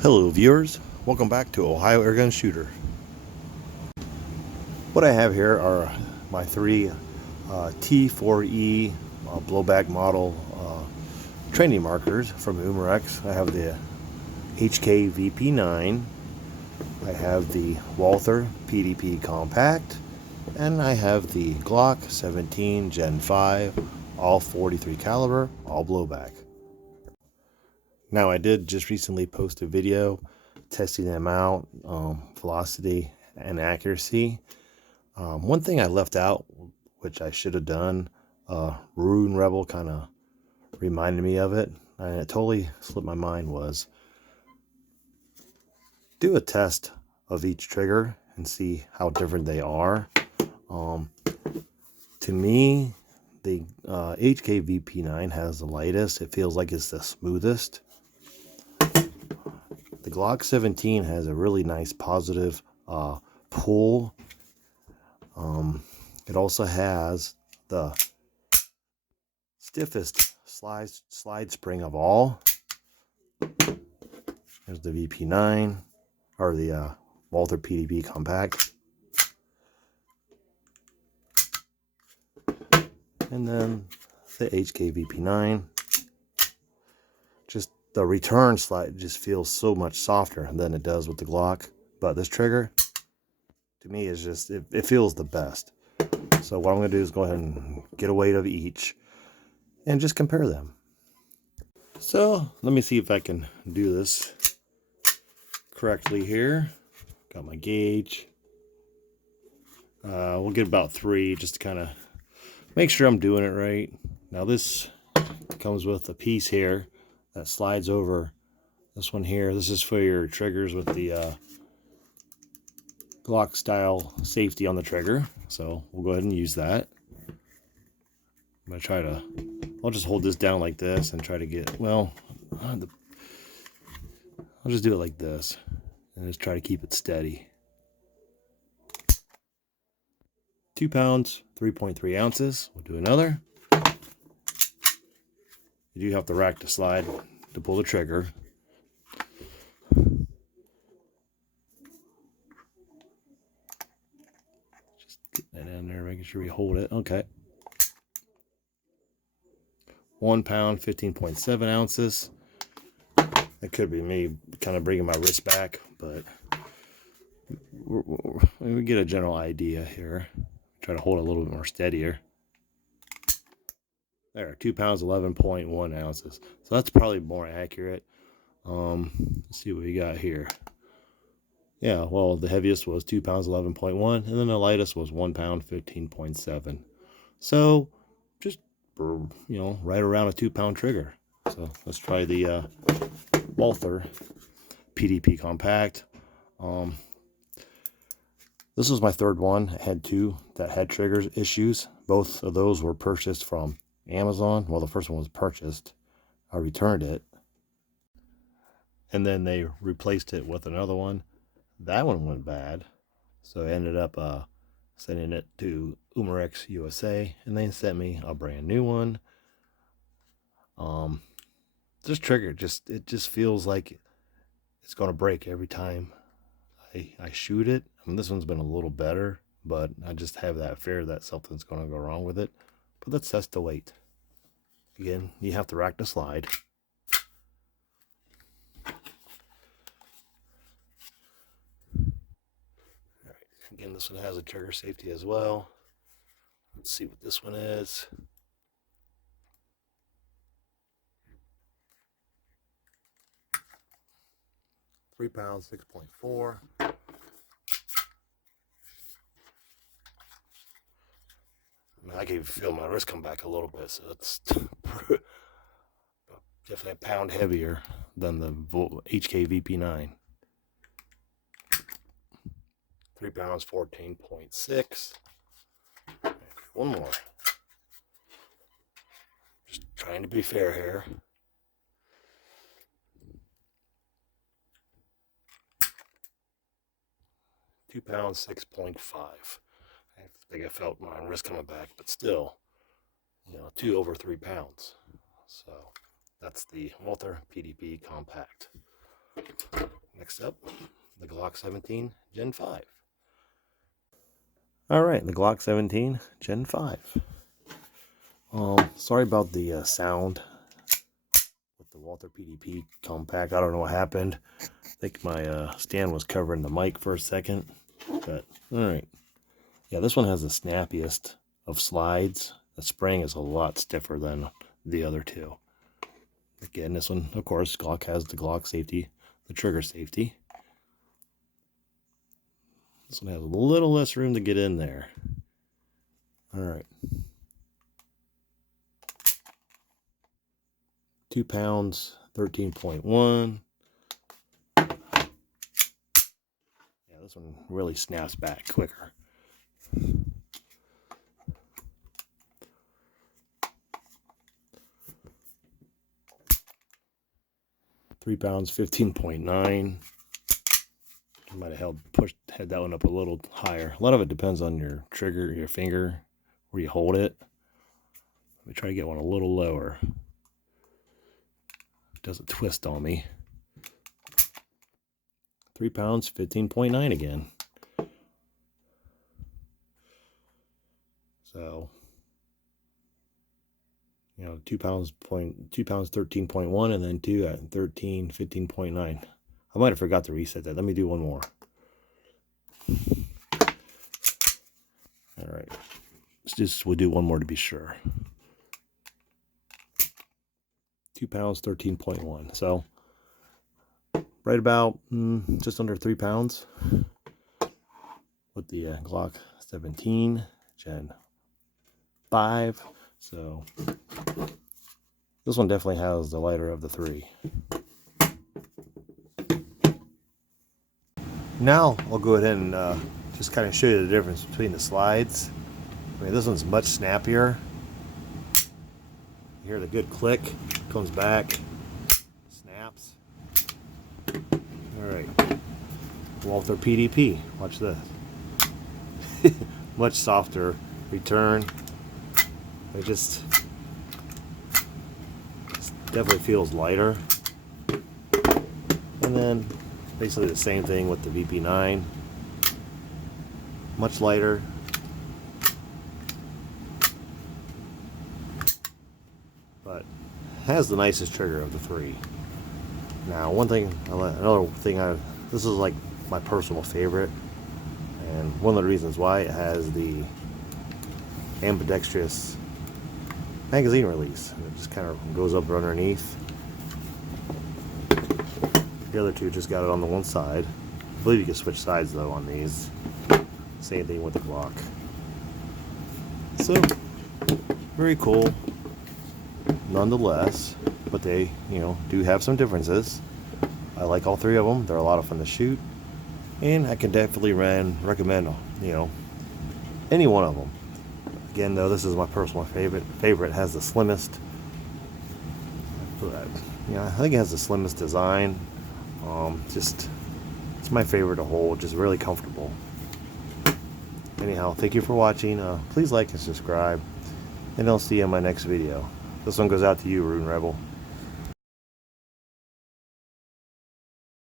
Hello viewers, welcome back to Ohio Airgun Shooter. What I have here are my three T4E blowback model training markers from Umarex. I have the HK VP9, I have the Walther PDP compact, and I have the Glock 17 Gen 5, all 43 caliber, all blowback. Now I did just recently post a video testing them out, velocity and accuracy. One thing I left out, which I should have done, Rune Rebel kind of reminded me of it, and it totally slipped my mind, was do a test of each trigger and see how different they are. To me, the HK VP9 has the lightest. It feels like it's the smoothest. The Glock 17 has a really nice positive pull. It also has the stiffest slide spring of all. There's the VP9, or the Walther PDP compact. And then the HK VP9. Just the return slide just feels so much softer than it does with the Glock. But this trigger, to me, is just, it feels the best. So what I'm going to do is go ahead and get a weight of each and just compare them. So let me see if I can do this correctly here. Got my gauge. We'll get about 3 just to kind of make sure I'm doing it right. Now this comes with a piece here that slides over this one here. This is for your triggers with the Glock style safety on the trigger. So we'll go ahead and use that. I'm going to try to, I'll just hold this down like this and try to get, well, I'll just do it like this and just try to keep it steady. 2 pounds, 3.3 ounces. We'll do another. You do have to rack the slide to pull the trigger. Just get that in there, making sure we hold it. Okay. 1 pound, 15.7 ounces. That could be me kind of bringing my wrist back, but we get a general idea here. Try to hold it a little bit more steadier. There, 2 pounds, 11.1 ounces. So that's probably more accurate. Let's see what we got here. Yeah, well, the heaviest was 2 pounds, 11.1, and then the lightest was 1 pound, 15.7. So just, right around a 2 pound trigger. So let's try the Walther PDP compact. This was my third one. I had 2 that had triggers issues. Both of those were purchased from Amazon. Well, the first one was purchased. I returned it, and then they replaced it with another one. That one went bad, so I ended up sending it to Umarex USA, and they sent me a brand new one. This trigger it just feels like it's gonna break every time I shoot it. I mean, this one's been a little better, but I just have that fear that something's gonna go wrong with it. But let's test the weight. Again, you have to rack the slide. Again, this one has a trigger safety as well. Let's see what this one is. £3, 6.4. I can even feel my wrist come back a little bit, so that's definitely a pound heavier than the HK VP9. 3 pounds, 14.6. One more. Just trying to be fair here. £2, 6.5. I think I felt my wrist coming back, but still, 2 over 3 pounds. So that's the Walther PDP compact. Next up, the Glock 17 Gen 5. Alright, the Glock 17 Gen 5. Sorry about the sound with the Walther PDP compact. I don't know what happened. I think my stand was covering the mic for a second. But, alright. Yeah, this one has the snappiest of slides. The spring is a lot stiffer than the other two. Again, this one, of course, Glock has the Glock safety, the trigger safety. This one has a little less room to get in there. Alright. 2 pounds, 13.1. Yeah, this one really snaps back quicker. 3 pounds, 15.9. I might have had that one up a little higher. A lot of it depends on your trigger, your finger, where you hold it. Let me try to get one a little lower. It doesn't twist on me. 3 pounds, 15.9 again. So, 2 pounds, 13.1, and then 2 at 13, 15.9. I might have forgot to reset that. Let me do one more. All right. We'll do one more to be sure. 2 pounds, 13.1. So, right about just under 3 pounds with the Glock 17 Gen 5. So, this one definitely has the lighter of the three. Now I'll go ahead and just kind of show you the difference between the slides. I mean, this one's much snappier. You hear the good click, comes back, snaps. Alright, Walther PDP, watch this. Much softer return. It just definitely feels lighter. And then basically the same thing with the VP9. Much lighter. But has the nicest trigger of the three. Now, another thing, this is like my personal favorite. And one of the reasons why it has the ambidextrous magazine release. It just kind of goes up underneath. The other two just got it on the one side. I believe you can switch sides though on these. Same thing with the Glock. So, very cool nonetheless, but they, do have some differences. I like all three of them. They're a lot of fun to shoot, and I can definitely recommend, any one of them. Again, though, this is my personal favorite. It has the slimmest. I think it has the slimmest design. It's my favorite to hold. Just really comfortable. Anyhow, thank you for watching. Please like and subscribe, and I'll see you in my next video. This one goes out to you, Rune Rebel.